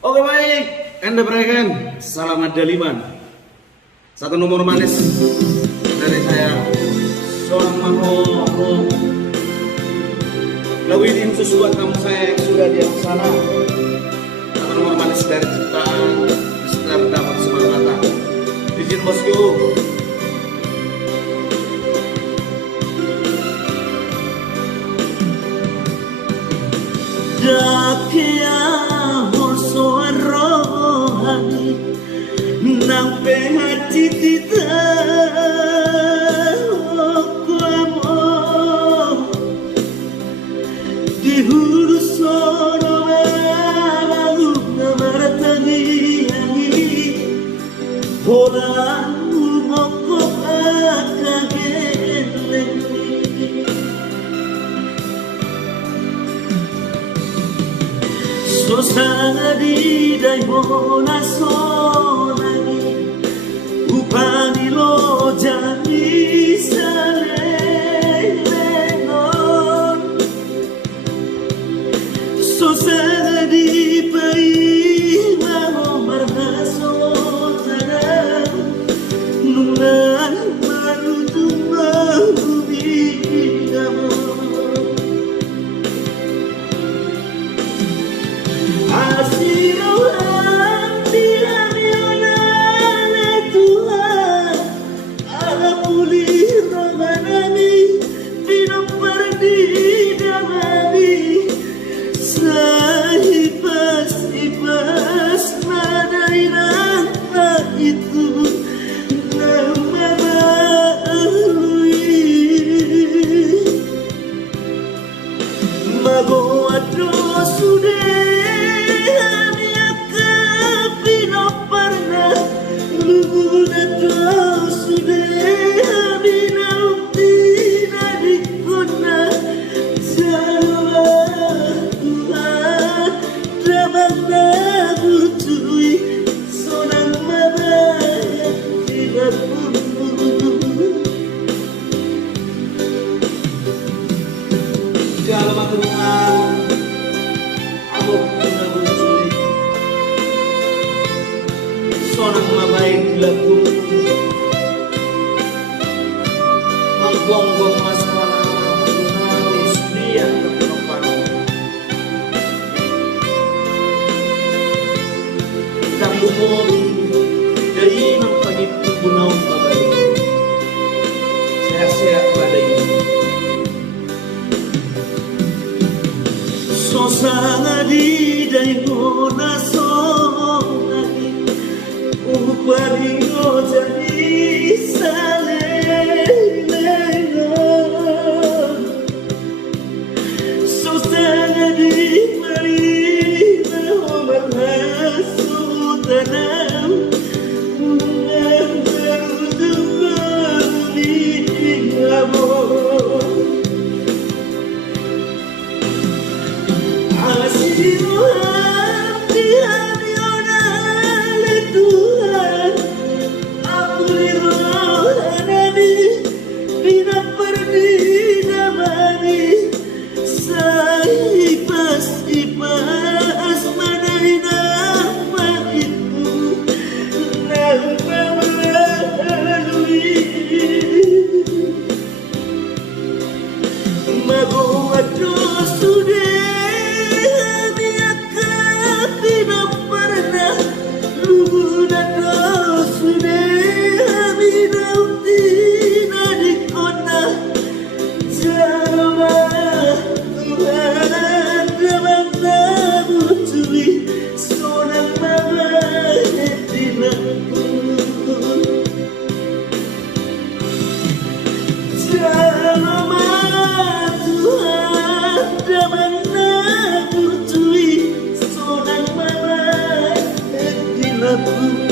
Oke baik, Anda berikan selamat daliman. Satu nomor manis dari saya, seorang Maho. Lagu ini khusus buat kamu saya yang sudah di sana. Satu nomor manis dari ciptaan Mister Dapat Semangat. Izin bosku. Dakia horso rohani nang hati tita okuamo di hulu soro malu namaratani hola umoko akageleni Sosana di dai mona sonagi upani lo jani salenon Sosana di pai maho marna sotana nunan manutu mahumi gamo Asiro hati amionane Tuhan Ala pulih romanami Pinong pardidamami Saipas-ipas Madai napa itu Nama maalui Mago adro sudah Sonang mabaik lagu menggonggong masalah menangis dia kepenuhan kita umum dari mengpagitu gunau mabaik sehat-sehat pada ini sosana di daigona Uparigo jadi saleleno Sosana di marina Omar Sultanam Unang berduka di amor Asiro hati amionale Tuhan Apurirohanani Bina pardidamani Saipas-ipas Madai nama itu Nama melalui Mago adro sudah Aku